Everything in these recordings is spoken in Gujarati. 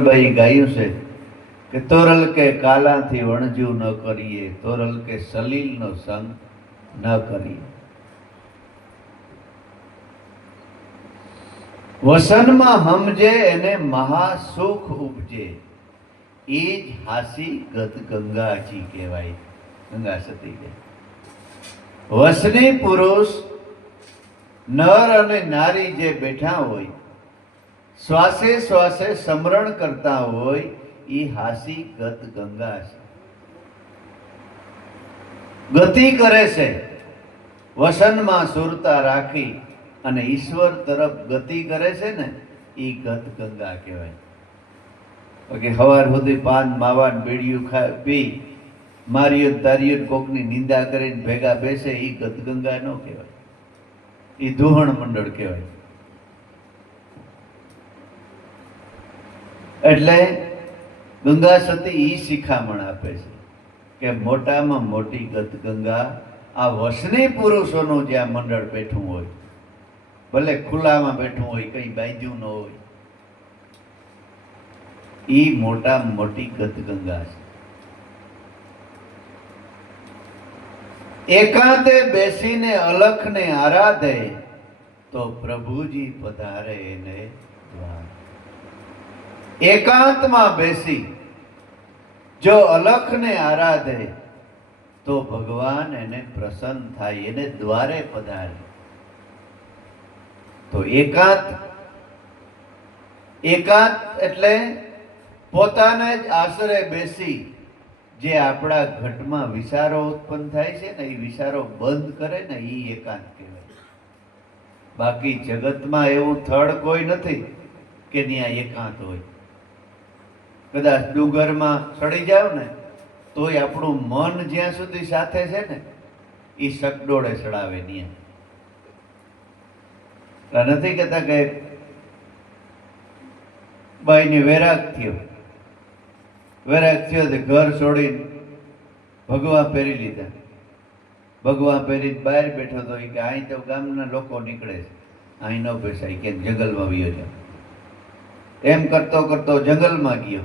ભાઈ ગાયું છે કે તોરલ કે કાલાથી વણજ્યું ન કરીએ, તોરલ કે સલીલનો સંગ ન કરીએ. વસનમાં હમજે એને મહાસુખ ઉપજે, એ જ હાસી ગત ગંગાજી કહેવાય. ગંગા સતી કે વસની પુરુષ નર અને નારી જે બેઠા હોય, શ્વાસે શ્વાસે સમરણ કરતા હોય, એ હાસી ગત ગંગા છે. ગતિ કરે છે વસનમાં સુરતા રાખી અને ઈશ્વર તરફ ગતિ કરે છે ને, એ ગત ગંગા કહેવાય. બાકી સવાર સુધી પાન માવાન બીડીયું પી માર્યું તાર્યું કોકની નિંદા કરીને ભેગા બેસે, એ ગત ગંગા ન કહેવાય, એ દુહણ મંડળ કહેવાય. એટલે ગંગા સતી ઈ શિખામણ આપે છે કે મોટામાં મોટી ગત ગંગા આ વસની પુરુષોનું જ્યાં મંડળ બેઠું હોય, ભલે ખુલ્લામાં બેઠું હોય, કઈ બાંધ્યું ન હોય, ઈ મોટામાં મોટી ગત ગંગા છે. એકાંતે બેસીને અલખને આરાધે, તો પ્રભુજી પધારે એને દ્વાર. એકાંતમાં બેસી જો અલખને આરાધે, તો ભગવાન એને પ્રસન્ન થાય, એને દ્વારે પધારે. તો એકાંત એટલે પોતાને જ આશરે બેસી જે આપણા ઘટમાં વિચારો ઉત્પન્ન થાય છે ને, એ વિચારો બંધ કરે ને, એ એકાંત કહેવાય. બાકી જગતમાં એવું થડ કોઈ નથી કે ત્યાં એકાંત હોય. કદાચ ડુંગરમાં ચડી જાવ ને તોય આપણું મન જ્યાં સુધી સાથે છે ને, એ શકડોળે ચડાવે. ત્યાં નથી કહેતા કે બાઈને વૈરાગ થયો તો ઘર છોડીને ભગવા પહેરી લીધા. ભગવા પહેરી બહાર બેઠો તો કે અહીં તો ગામના લોકો નીકળે છે, અહીં ન બેસાય, કે જંગલમાં વયો જાય. એમ કરતો કરતો જંગલમાં ગયો.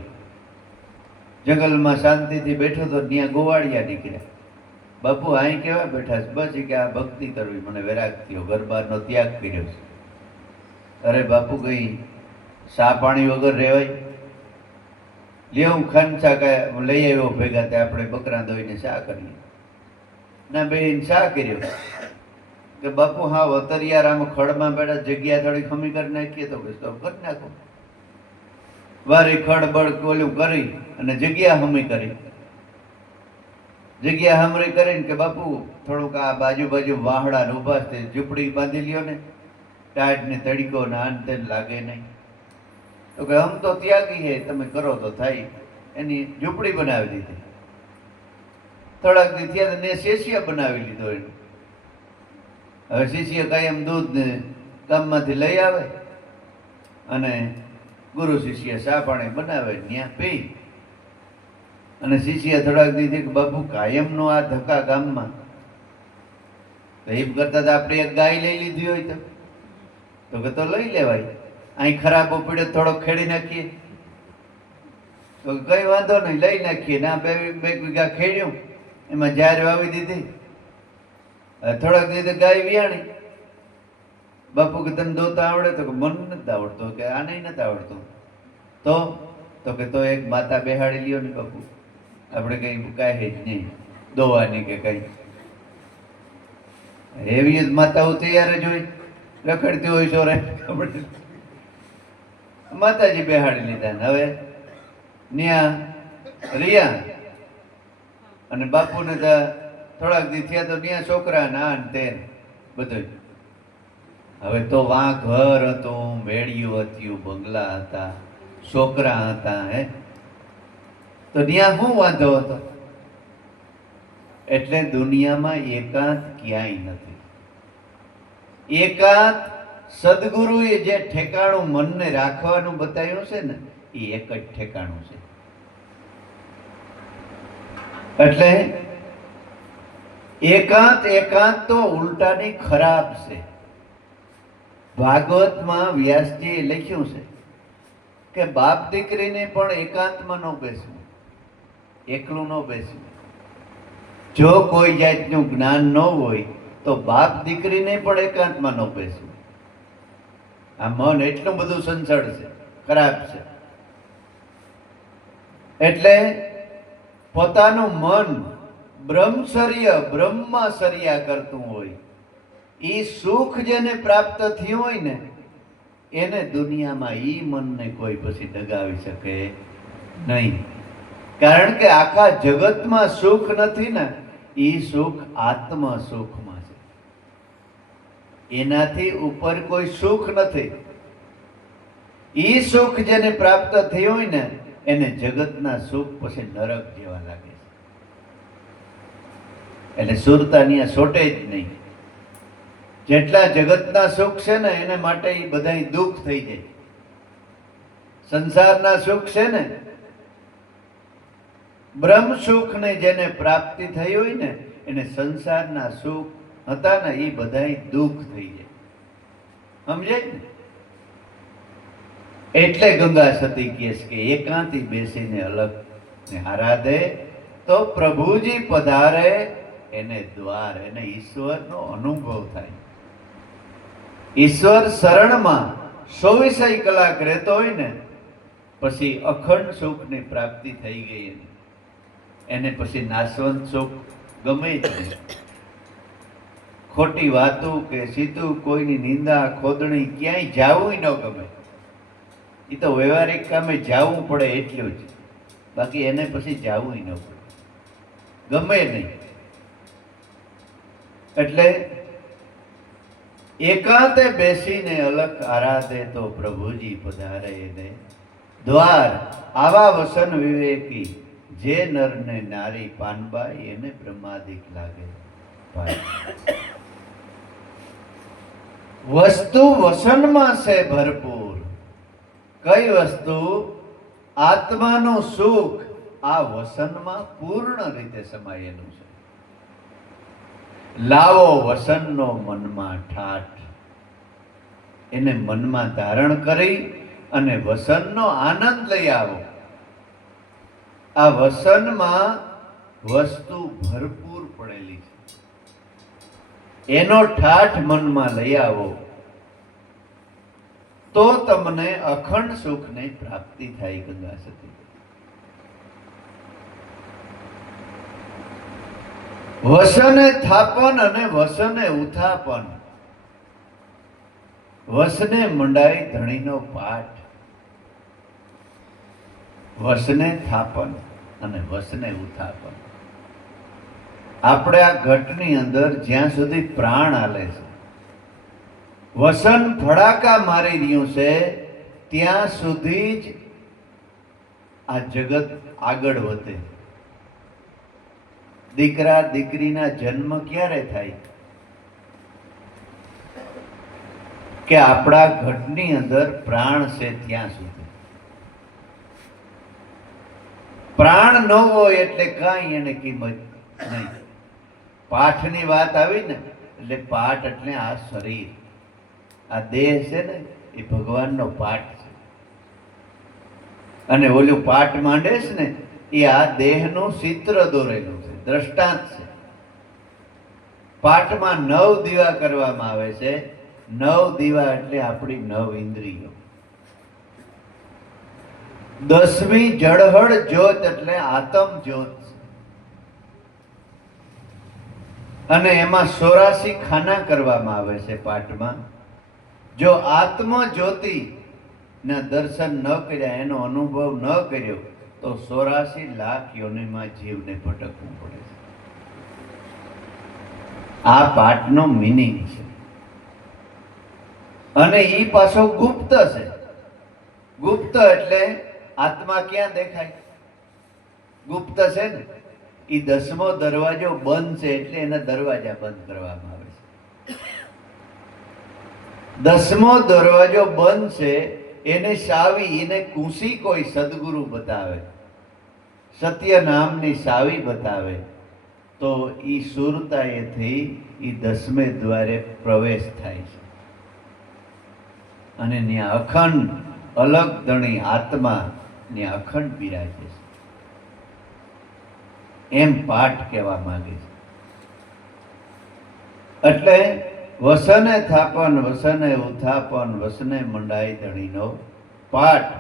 જંગલમાં શાંતિથી બેઠો તો ત્યાં ગોવાળિયા નીકળ્યા. બાપુ અહીં કેવા બેઠા છે? બસ કે આ ભક્તિ કરવી, મને વૈરાગ થયો, ઘર બહારનો ત્યાગ કર્યો છે. અરે બાપુ કઈ શા પાણી વગર રહેવાય? લેવું ખાનસા કાંઈ લઈ આવ્યો ભેગા, તે આપણે બકરા દોઈને શા કરીએ? ના બેન શા કર્યો? કે બાપુ હા વતરિયારામાં ખડમાં બેઠા, જગ્યા થોડી ખમી કરી નાખીએ તો બસ તો કરી નાખો. વારી ખડ બળ ઓલું કરી અને જગ્યા હમી કરી. જગ્યા હમરી કરીને કે બાપુ થોડુંક આ બાજુ વાહડા ઉભા છે, ઝૂંપડી બાંધી લ્યો ને, ટાઢ ને તડીકો ને આન તેન લાગે નહીં. તો કે હમ તો ત્યાગી હે, તમે કરો તો થાય. એની ઝૂંપડી બનાવી દીધી. થોડાક દી થયા ને શેષિયા બનાવી લીધો એને. હવે શિષ્ય કાયમ દૂધ ને ગામમાંથી લઈ આવે અને ગુરુ શિષ્ય શા પાણી બનાવે, ત્યાં પી. અને શિષ્ય થોડાક દીધી કે બાપુ કાયમનો આ ધક્કા ગામમાં, તો એમ કરતા તો આપણે એક ગાય લઈ લીધી હોય તો કે તો લઈ લેવાય. અહીં ખરાબ પીડે થોડોક ખેડી નાખીએ તો કઈ વાંધો નહીં, લઈ નાખીએ. ના બે વીઘા ખેડ્યું, એમાં જાર વાવી દીધી. થોડાક દીધે ગાય વિયાણી. બાપુ કે તને દોતા આવડે? તો કે મને નથી આવડતો. કે આ નહીં નથી આવડતું. તો કે તો એક માતા બેહાડી લ્યો ને બાપુ, આપણે કઈ કાંઈ જ નહીં દોવાની કે કઈ. એવી જ માતાઓ તૈયાર જ હોય, રખડતી હોય છો રે. માતાજી બેહાડી લીધા ને હવે ન્યા રિયા. અને બાપુને તો થોડાક દી થયા તો ન્યા છોકરા ના તેન બધું. હવે તો વાં ઘર હતું, મેળિયું હતું, બંગલા હતા, છોકરા હતા. તો ત્યાં શું વાંધો હતો? એટલે દુનિયામાં એકાંત ક્યાંય નથી. એકાંત સદગુરુએ જે ઠેકાણું મનને રાખવાનું બતાવ્યું છે ને, એ એક જ ઠેકાણું છે. એટલે એકાંત તો ઉલટાની ખરાબ છે. ભાગવતમાં વ્યાસજીએ લખ્યું છે કે બાપ દીકરીને પણ એકાંતમાં ન બેસવું, એકલું ન બેસવું. જો કોઈ જાતનું જ્ઞાન ન હોય તો બાપ દીકરીને પણ એકાંતમાં ન બેસવું. આ મન એટલું બધું સંસળ છે, ખરાબ છે. એટલે પોતાનું મન બ્રહ્મચર્યા કરતું હોય, એ સુખ જેને પ્રાપ્ત થયું હોય ને, એને દુનિયામાં ઈ મનને કોઈ પછી ડગાવી શકે નહીં. કારણ કે આખા જગતમાં સુખ નથી ને, ઈ સુખ આત્મ સુખમાં છે. એનાથી ઉપર કોઈ સુખ નથી. ઈ સુખ જેને પ્રાપ્ત થયું હોય ને, એને જગતના સુખ પછી નરક જેવા લાગે છે. એટલે સુરતાની આ છોટે જ નહીં. જેટલા જગતના સુખ છે ને, એને માટે એ બધા દુઃખ થઈ જાય. સંસારના સુખ છે ને, બ્રહ્મ સુખ ને જેને પ્રાપ્તિ થઈ હોય ને, એને સંસારના સુખ હતા ને, એ બધા દુઃખ થઈ જાય. સમજાય ને? એટલે ગંગા સતી કહે છે કે એકાંતી બેસીને અલગ ને આરાધે તો પ્રભુજી પધારે એને દ્વાર, એને ઈશ્વરનો અનુભવ થાય. ઈશ્વર શરણમાં 24 કલાક રહેતો હોય ને, પછી અખંડ સુખની પ્રાપ્તિ થઈ ગઈ. એને પછી નાશવંત સુખ ગમે જ નહીં. ખોટી વાતું કે સીધું કોઈની નિંદા ખોદણી ક્યાંય જાવું ન ગમે. એ તો વ્યવહારિક કામે જાવું પડે એટલું જ, બાકી એને પછી જાવું ન પડે, ગમે નહીં. એટલે એકાંતે બેસીને અલખ આરાધે તો પ્રભુજી પધારે એને દ્વાર. આવા વસન વિવેકી જે નર ને નારી પાનબાઈ, એને બ્રહ્માદિક લાગે. વસ્તુ વસનમાં છે ભરપૂર. કઈ વસ્તુ? આત્માનું સુખ આ વસનમાં પૂર્ણ રીતે સમાયેલું છે. લાવો વસનનો મનમાં ઠાઠ, એને મનમાં ધારણ કરી અને વસનનો આનંદ લઈ આવો. આ વસનમાં વસ્તુ ભરપૂર પડેલી છે, એનો ઠાઠ મનમાં લઈ આવો તો તમને અખંડ સુખની પ્રાપ્તિ થાય. ગંગા સતી વસને થાપન અને વસને ઉથાપન. વસને મંડાઈ ધણીનો પાઠ, વસને થાપન અને વસને ઉથાપન. આપણે આ ઘટની અંદર જ્યાં સુધી પ્રાણ હાલે છે, વસન ફડાકા મારી રહ્યું છે, ત્યાં સુધી જ આ જગત આગળ વધે. દીકરા દીકરીના જન્મ ક્યારે થાય? કે આપણા ઘટની અંદર પ્રાણ છે ત્યાં સુધી. પ્રાણ ન હોય એટલે કાંઈ એને કિંમત નહીં. પાઠની વાત આવી ને, એટલે પાઠ એટલે આ શરીર, આ દેહ છે ને, એ ભગવાનનો પાઠ છે. અને ઓલું પાઠ માંડે છે ને, એ આ દેહનું ચિત્ર દોરેલું છે, દ્રષ્ટાંત છે. પાઠમાં 9 દીવા કરવામાં આવે છે. 9 દીવા એટલે આપણી 9 ઇન્દ્રિયો. 10મી જળહળ જ્યોત એટલે આત્મ જ્યોત છે. અને એમાં 84 ખાના કરવામાં આવે છે પાઠમાં. જો આત્મ જ્યોતિ ના દર્શન ન કર્યા, એનો અનુભવ ન કર્યો, તો 84 લાખ યોનિમાં જીવને ભટકવું પડે છે. આ પાઠનો મિનિંગ છે. અને ઈ પાછો ગુપ્ત છે. ગુપ્ત એટલે આત્મા ક્યાં દેખાય? ગુપ્ત છે ને, ઈ 10મો દરવાજો બંધ છે, એટલે એના દરવાજા બંધ કરવામાં આવે છે. 10મો દરવાજો બંધ છે, એને સાવી, એને કુશી કોઈ સદગુરુ બતાવે, સત્ય નામની સાવી બતાવે, તો ઈ સુરતાએથી ઈ 10મે દ્વારે પ્રવેશ થાય છે. અને ત્યાં અખંડ અલગ ધણી આત્માને અખંડ બિરાજે છે, એમ પાઠ કહેવા માંગે છે. એટલે વસને થાપન વસને ઉથાપન વસને મંડાઈ ધણીનો પાઠ.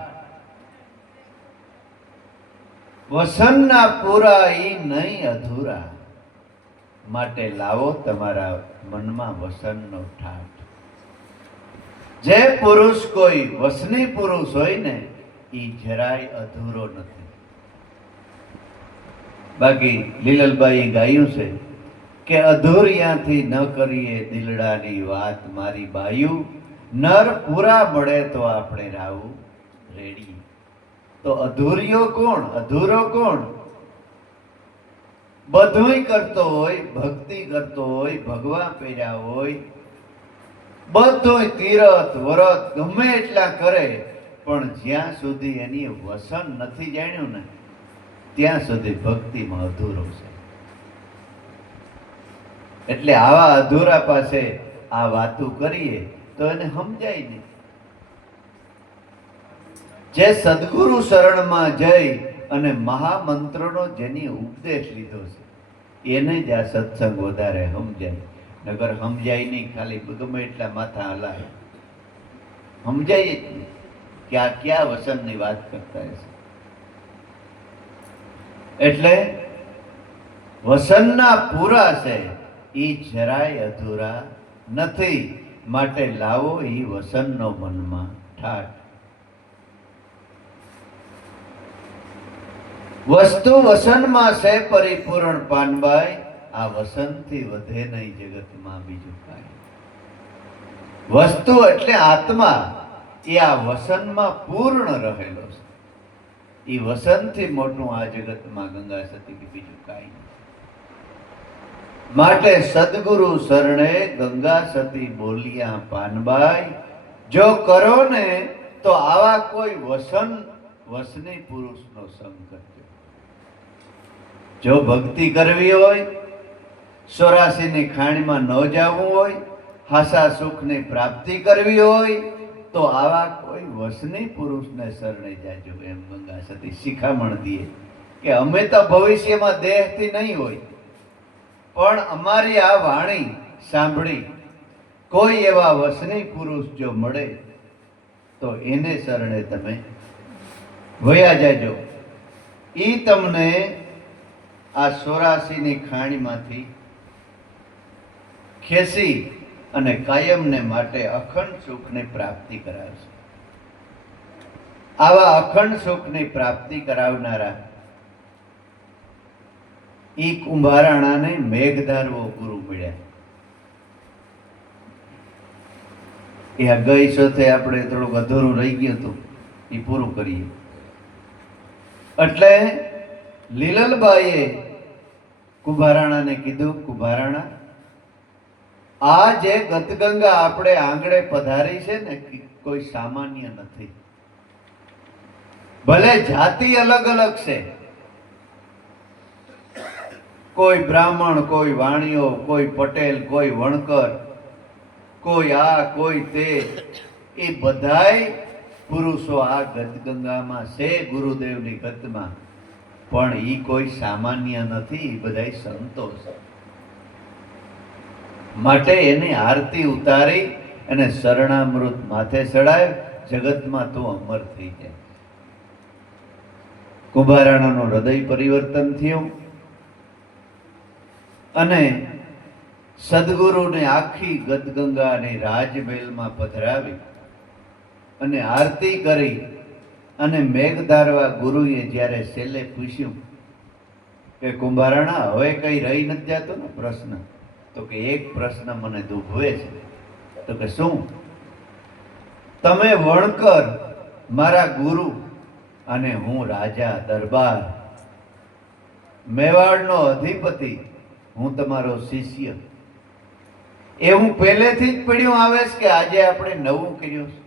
વસનના પૂરા ઈ નહીં અધૂરા, માટે લાવો તમારા મનમાં વસનનો ઠાઠ. જે પુરુષ કોઈ વસની પુરુષ હોય ને ઈ જરાય અધૂરો નથી. બાકી લીલલબાઈ ગાયું છે કે અધૂરિયાથી ન કરીએ દિલડાની વાત મારી બાયું, નર પૂરા મળે તો આપણે રાવું રેડી. તો અધૂરિયો કોણ, અધૂરો કોણ? બધુંય કરતો હોય, ભક્તિ કરતો હોય, ભગવા પહેર્યા હોય, બધુંય તીરથ વરત ગમે એટલા કરે, પણ જ્યાં સુધી એની વસન નથી જાણ્યું ને ત્યાં સુધી ભક્તિમાં અધૂરો છે. એટલે આવા અધૂરા પાસે આ વાતું કરીએ તો એને સમજાય નહીં. જે સદગુરુ શરણમાં જઈ અને મહામંત્રનો જેની ઉપદેશ લીધો છે એને જ આ સત્સંગ વધારે સમજાય. નગર સમજાય નહીં, ખાલી ગમે એટલા માથા હલાય, સમજાય જ નહીં કે આ ક્યાં વસનની વાત કરતા હશે. એટલે વસનના પૂરા છે ઈ જરાય અધૂરા નથી, માટે લાવો ઈ વસનનો મનમાં ઠાઠ. વસ્તુ વસનમાં છે પરિપૂર્ણ પાનબાઈ, આ વસનથી વધે નહીં જગતમાં બીજું કાંઈ. વસ્તુ એટલે આત્મા, એ આ વસનમાં પૂર્ણ રહેલો છે. એ વસનથી મોટું આ જગતમાં ગંગા સતી કે બીજું કાંઈ નહીં. માટે સદગુરુ શરણે ગંગા સતી બોલિયા પાનબાઈ, જો કરો ને તો આવા કોઈ વસની પુરુષનો સંગ કરજો. જો ભક્તિ કરવી હોય, 84ની ખાણીમાં ન જવું હોય, હાસા સુખની પ્રાપ્તિ કરવી હોય, તો આવા કોઈ વસની પુરુષને શરણે જાજો. એમ ગંગા સતી શિખામણ દીએ કે અમે તો ભવિષ્યમાં દેહથી નહીં હોય, પણ અમારી આ વાણી સાંભળી કોઈ એવા વસની પુરુષ જો મળે તો એને શરણે તમે વયા જાજો. ઈ તમને આ 84ની ખાણીમાંથી ખેંચી અને કાયમને માટે અખંડ સુખની પ્રાપ્તિ કરાવશે. આવા અખંડ સુખની પ્રાપ્તિ કરાવનારા ઈ કુંભારાણાને મેઘધારવો ગુરુ મળ્યા. એ ગઈ સાથે આપણે થોડુંક અધૂરું રહી ગયું હતું, એ પૂરું કરીએ. એટલે લીલલબાઈએ કુંભારાણાને કીધું, કુંભારાણા, આ જે ગતગંગા આપણે આંગણે પધારી છે ને કોઈ સામાન્ય નથી. ભલે જાતિ અલગ અલગ છે, કોઈ બ્રાહ્મણ, કોઈ વાણિયો, કોઈ પટેલ, કોઈ વણકર, કોઈ આ કોઈ તે, એ બધાય પુરુષો આ ગતગંગામાં છે, ગુરુદેવની ગતમાં. પણ ઈ કોઈ સામાન્ય નથી, એ બધાય સંતો છે. માટે એની આરતી ઉતારી અને શરણામૃત માથે ચડાય, જગતમાં તું અમર થઈ જાય. કુંભારાણાનું હૃદય પરિવર્તન થયું અને સદગુરુને આખી ગતગંગાની રાજમહેલમાં પધરાવી અને આરતી કરી. અને મેઘધારવા ગુરુએ જ્યારે છેલ્લે પૂછ્યું કે કુંભારાણા હવે કઈ રહી નથી જતો ને પ્રશ્ન, તો કે એક પ્રશ્ન મને દુભવે છે. તો કે શું? તમે વણકર મારા ગુરુ અને હું રાજા દરબાર, મેવાડનો અધિપતિ, હું તમારો શિષ્ય, એ હું પહેલેથી જ પડ્યું આવે છે કે આજે આપણે નવું કર્યું છે?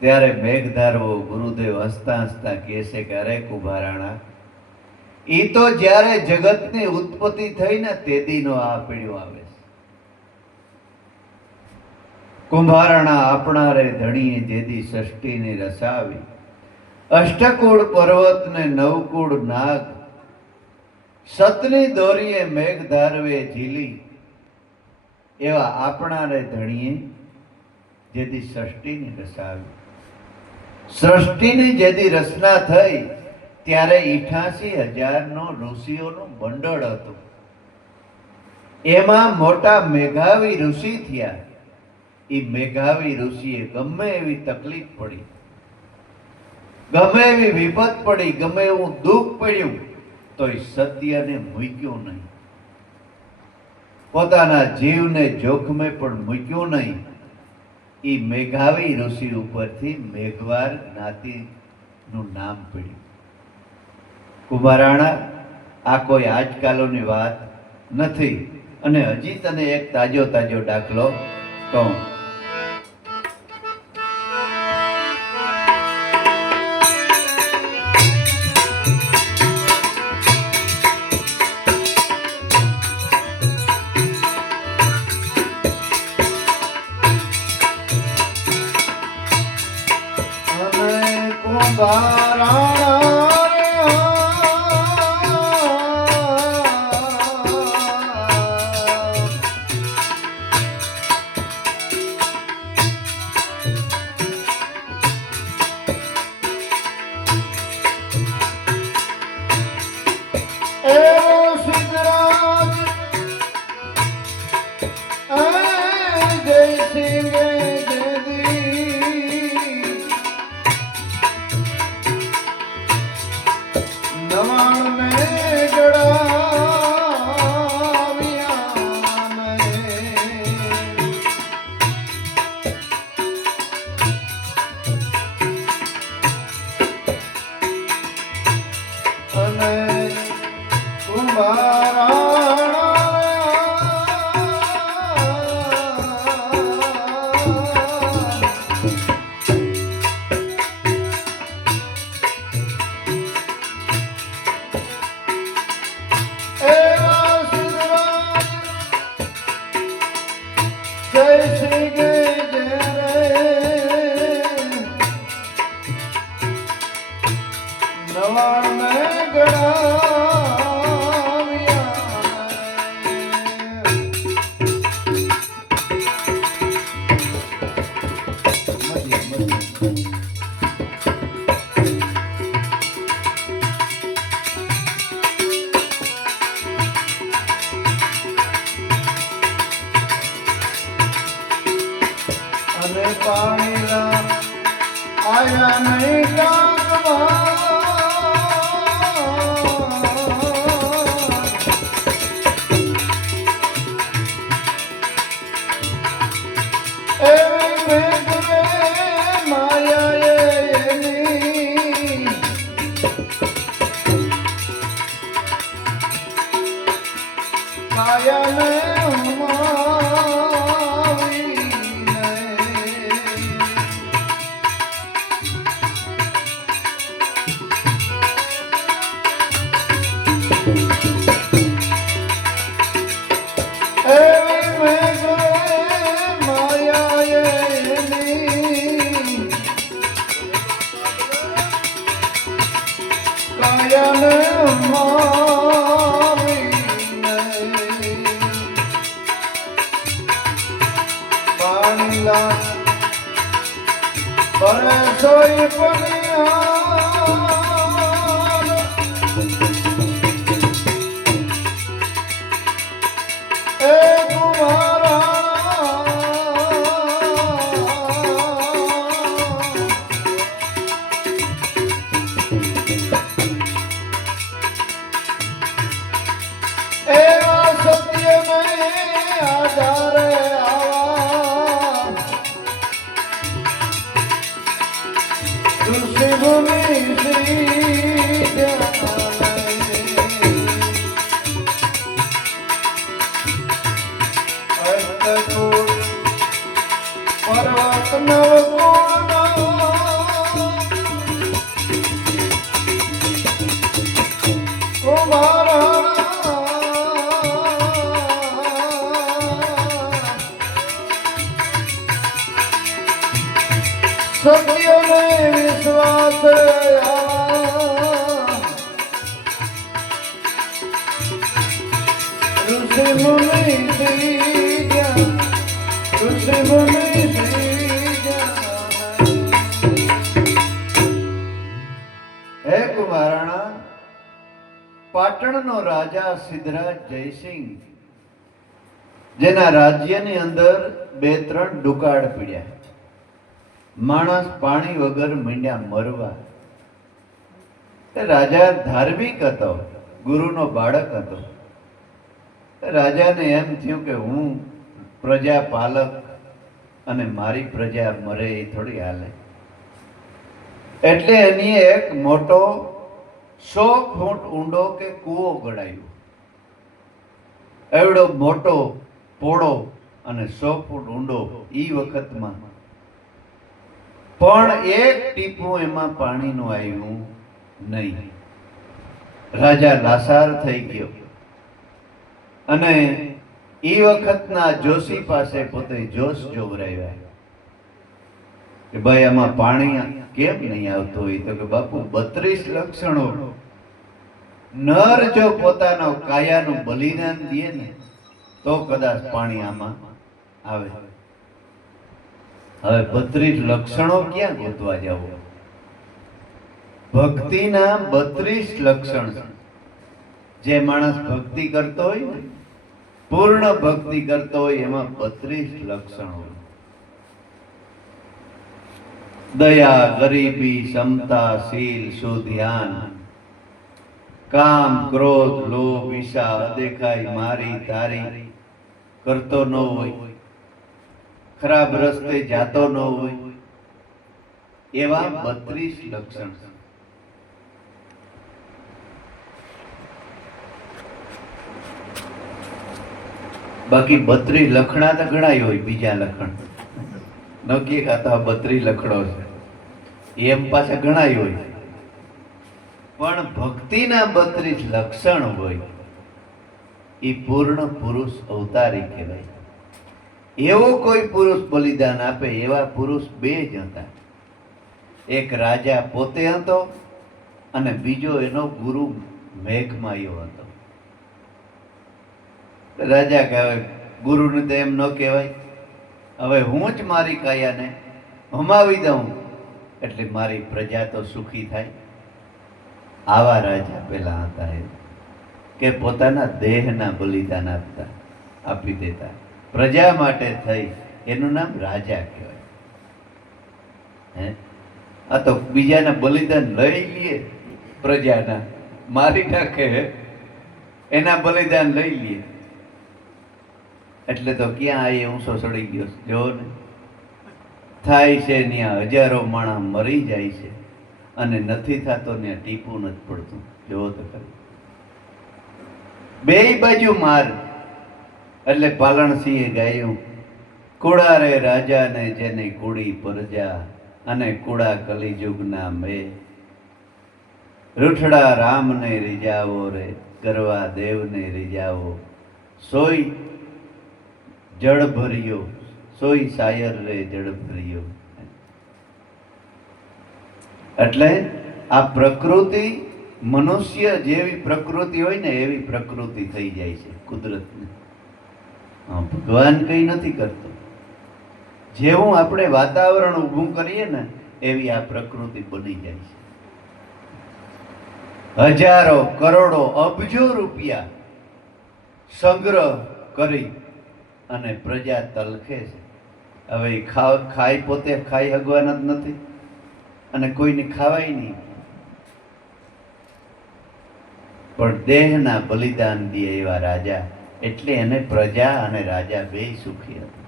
ત્યારે મેઘધારવો ગુરુદેવ હસતા હસતા કહે છે કે અરે કુંભારાણા, ઈ તો જ્યારે જગતની ઉત્પત્તિ થઈ ને તેદીનો આ પીડ્યો આવે છે. કુંભારણા આપણારે ધણીએ જેદી ષષ્ઠીને રસાવી, અષ્ટકુળ પર્વતને નવકુળ નાગ, સતની દોરીએ મેઘ ધારવે ઝીલી, એવા આપણારે ધણીએ જેદી સૃષ્ટિની રસાવી. સૃષ્ટિની જેદી રચના થઈ ત્યારે 88,000 ઋષિઓનું મંડળ હતું. એમાં મોટા મેઘાવી ઋષિ થયા. એ મેઘાવી ઋષિએ ગમે એવી તકલીફ પડી, ગમે એવી વિપત પડી, ગમે એવું દુઃખ પડ્યું, તો એ સત્યને મૂક્યું નહીં, પોતાના જીવને જોખમે પણ મૂક્યું નહીં. એ મેઘાવી ઋષિ ઉપરથી મેઘવાર જ્ઞાતિનું નામ પડ્યું. કુંભારાણા આ કોઈ આજકાલોની વાત નથી. અને હજી તને એક તાજો તાજો દાખલો કહું. પાસે ઋષિ મુનિ શ્રીજા, ઋષિ મુનિ શ્રીજા. હે કુમારાણા, પાટણનો રાજા સિદ્ધરાજ જયસિંહ, જેના રાજ્યની અંદર 2-3 દુકાળ પીડ્યા, માણસ પાણી વગર મીંડ્યા મરવા. રાજા ધાર્મિક હતો, ગુરુનો બાળક હતો. રાજાને એમ થયું કે હું પ્રજા પાલક અને મારી પ્રજા મરે એ થોડી હાલે. એટલે એની એક મોટો 100 ફૂટ ઊંડો કે કૂવો ગળાયો. એવડો મોટો, પોળો અને 100 ફૂટ ઊંડો ઈ વખતમાં, પણ એક ટીપું એમાં પાણીનું આવ્યું નહીં. રાજા લાસાર થઈ ગયો અને ઈ વખતના જોશી પાસે પોતે જોશ જોવરાવ્યા કે ભાઈ આમાં પાણી કેમ નહીં આવતું હોય? તો કે બાપુ 32 લક્ષણો, નર જો પોતાનો કાયાનું બલિદાન દે ને તો કદાચ પાણી આમાં આવે. હવે 32 લક્ષણો ક્યાં ગોતવા જાવ? ભક્તિના 32 લક્ષણ. જે માણસ ભક્તિ કરતો હોય ને, પૂર્ણ ભક્તિ કરતો હોય, એમાં 32 લક્ષણ હોય. દયા, ગરીબી, સમતા, શીલ, સુધ્યાન, કામ, ક્રોધ, લોભ, ઈર્ષા, અદેખાઈ, મારી તારી કરતો ન હોય, ખરાબ રસ્તે જાતો ન હોય, એવા 32 લક્ષણ. બાકી 32 લખણા તો ઘણા હોય. બીજા લખણ નક્કી ખાતા 32 લખણો છે એમ પાછા ઘણા હોય, પણ ભક્તિના 32 લક્ષણ હોય એ પૂર્ણ પુરુષ અવતારી કહેવાય. એવો કોઈ પુરુષ બલિદાન આપે, એવા પુરુષ 2 જ હતા. એક રાજા પોતે હતો અને બીજો એનો ગુરુ મેઘમાયો હતો. રાજા કહેવાય, ગુરુને તો એમ ન કહેવાય. હવે હું જ મારી કાયાને હમાવી દઉં એટલે મારી પ્રજા તો સુખી થાય. આવા રાજા પેલા હતા એ, કે પોતાના દેહના બલિદાન આપી દેતા, પ્રજા માટે થઈ. એનું નામ રાજા કહેવાય. હે, આ તો બીજાના બલિદાન લઈ લઈએ, પ્રજાના મારી નાખે, એના બલિદાન લઈ લઈએ એટલે તો ક્યાં આ ઊંચો ચડી ગયો. જો ને થાય છે ત્યાં હજારો માણસ મરી જાય છે અને નથી થતો ત્યાં ટીપું નથી પડતું. જોવો તો ખરી, 2 બાજુ માર. એટલે પાલણસિંહે ગાયું, કુડા રે રાજાને જેને કુડી પ્રજા અને કુડા કલિયુગના મે, રૂઠડા રામને રીજાવો રે કરવા દેવને રીજાવો, સોય જળ ભર્યો, સોય શાયર રે જળ ભર્યો. એટલે આ પ્રકૃતિ, મનુષ્ય જેવી પ્રકૃતિ હોય ને એવી પ્રકૃતિ થઈ જાય છે કુદરતની. ભગવાન કઈ નથી કરતો. જેવું આપણે વાતાવરણ ઊભું કરીએ ને એવી આ પ્રકૃતિ બની જાય છે. હજારો, કરોડો, અબજો રૂપિયા સંગ્રહ કરી અને પ્રજા તલખે છે. હવે ખાઈ પોતે ખાઈ હગવાના જ નથી અને કોઈને ખાવાય નહીં, પણ દેહના બલિદાન દે એવા રાજા. એટલે એને પ્રજા અને રાજા 2 સુખી હતા.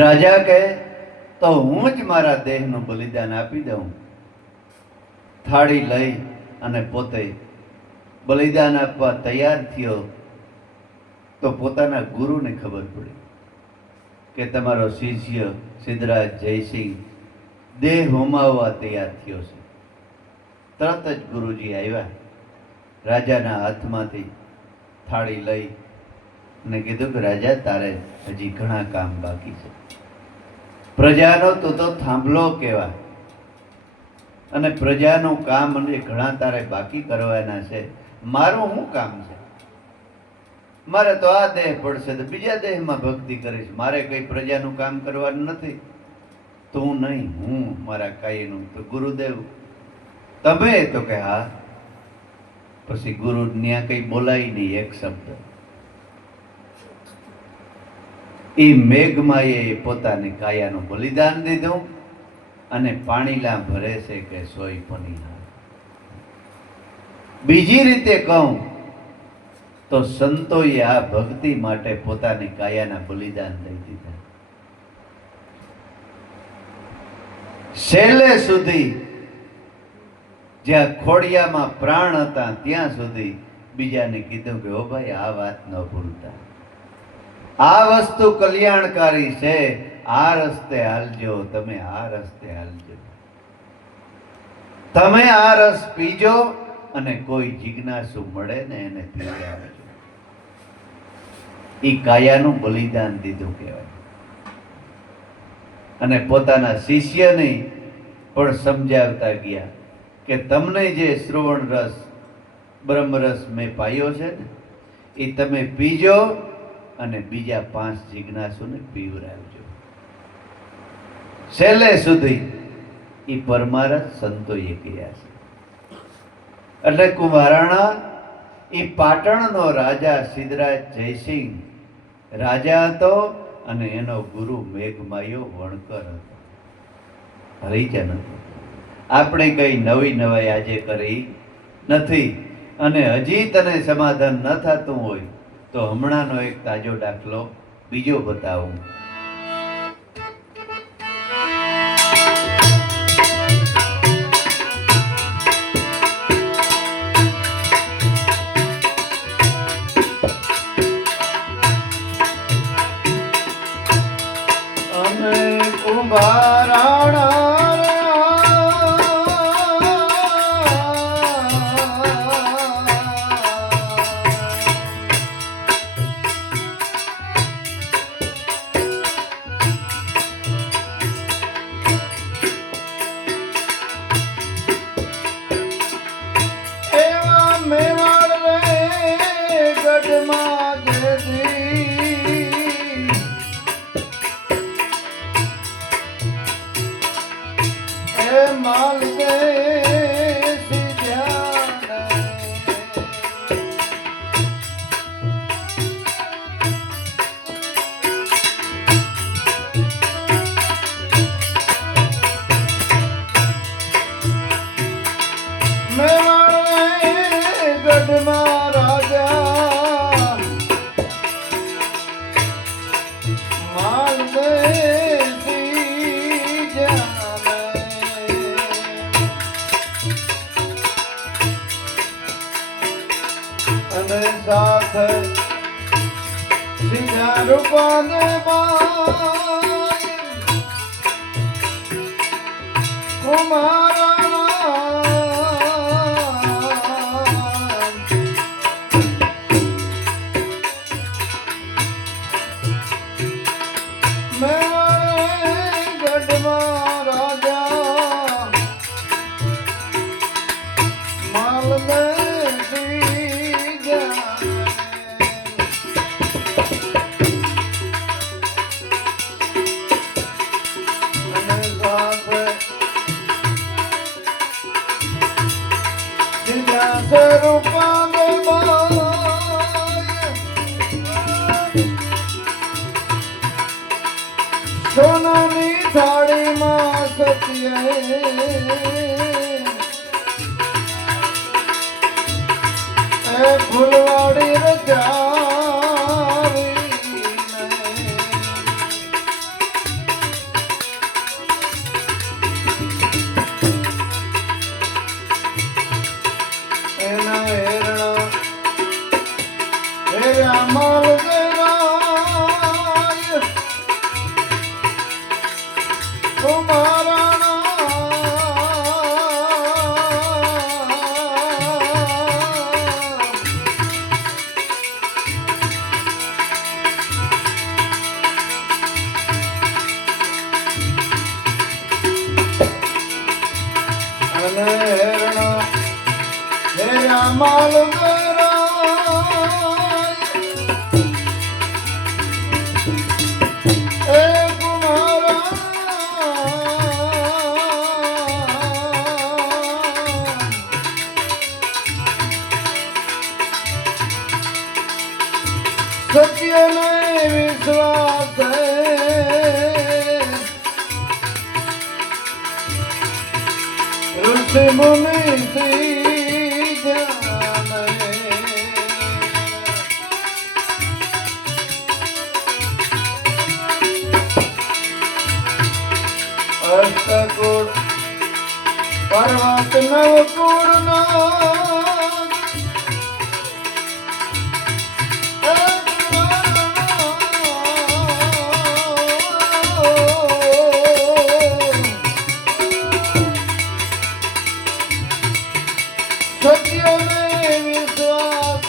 રાજા કહે તો હું જ મારા દેહનું બલિદાન આપી દઉં. થાળી લઈ અને પોતે બલિદાન આપવા તૈયાર થયો તો પોતાના ગુરુને ખબર પડી કે તમારો શિષ્ય સિદ્ધરાજ જયસિંહ દેહ હોમાવવા તૈયાર થયો છે. તરત જ ગુરુજી આવ્યા, રાજાના હાથમાંથી થાળી લઈ અને કીધું કે રાજા, તારે હજી ઘણા કામ બાકી છે. પ્રજાનો તું તો થાંભલો કહેવાય, અને પ્રજાનું કામ અને ઘણા તારે બાકી કરવાના છે. મારું શું કામ છે? મારે તો આ દેહ પડશે તો બીજા દેહમાં ભક્તિ કરીશ. મારે કઈ પ્રજાનું કામ કરવાનું નથી. તું નહીં, હું મારા કાયનું. તો ગુરુદેવ તમે? તો કે હા. પછી ગુરુ ત્યાં કઈ બોલાય નહીં એક શબ્દ. એ મેઘમાએ પોતાની કાયાનું બલિદાન દીધું અને પાણીલા ભરે છે કે સોય પનીના. બીજી રીતે કહું તો સંતોએ આ ભક્તિ માટે પોતાની કાયાના બલિદાન દઈ દીધા. છેલ્લે સુધી જ્યાં ખોડિયામાં પ્રાણ હતા ત્યાં સુધી બીજાને કીધું કે ઓ ભાઈ આ વાત ન ભૂલતા, આ વસ્તુ કલ્યાણકારી છે, આ રસ્તે હાલજો, તમે આ રસ્તે હાલજો, તમે આ રસ પીજો અને કોઈ જિજ્ઞાસુ મળે ને એને પીવડાવજો. ઈ કાયાનું બલિદાન દીધું કહેવાય. અને પોતાના શિષ્યને પણ સમજાવતા ગયા કે તમને જે શ્રવણ રસ બ્રહ્મરસ મેં પાયો છે ને એ તમે પીજો અને બીજા 5 જિજ્ઞાસુને પીવડાવજો. છેલ્લે સુધી એ પરમારથ સંતોએ કહ્યા છે. એટલે કુંભારાણા એ પાટણનો રાજા સિદ્ધરાજ જયસિંહ રાજા હતો અને એનો ગુરુ મેઘમાયો વણકર હતો, હરિજન હતો. આપણે કઈ નવી નવાઈ આજે કરી નથી. અને હજી તને સમાધાન ન થતું હોય તો હમણાંનો એક તાજો દાખલો બીજો બતાવું. અને કુંભારાણા સાથે સીધા રૂપાને સોનાની થાળીમાં સત્ય ફૂલવાડી રચાવી એના હેરણા હેરા માલ હેરણા હેરા માલ સત્ય નહીં વિશ્વાસ ઋષિ મુનિ અષ્ટકુળ પર્વત નવકુળ સત્ય ને વિશ્વાસ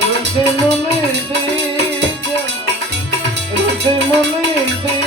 ઋષિ મુનિ ઋષિ મુનિ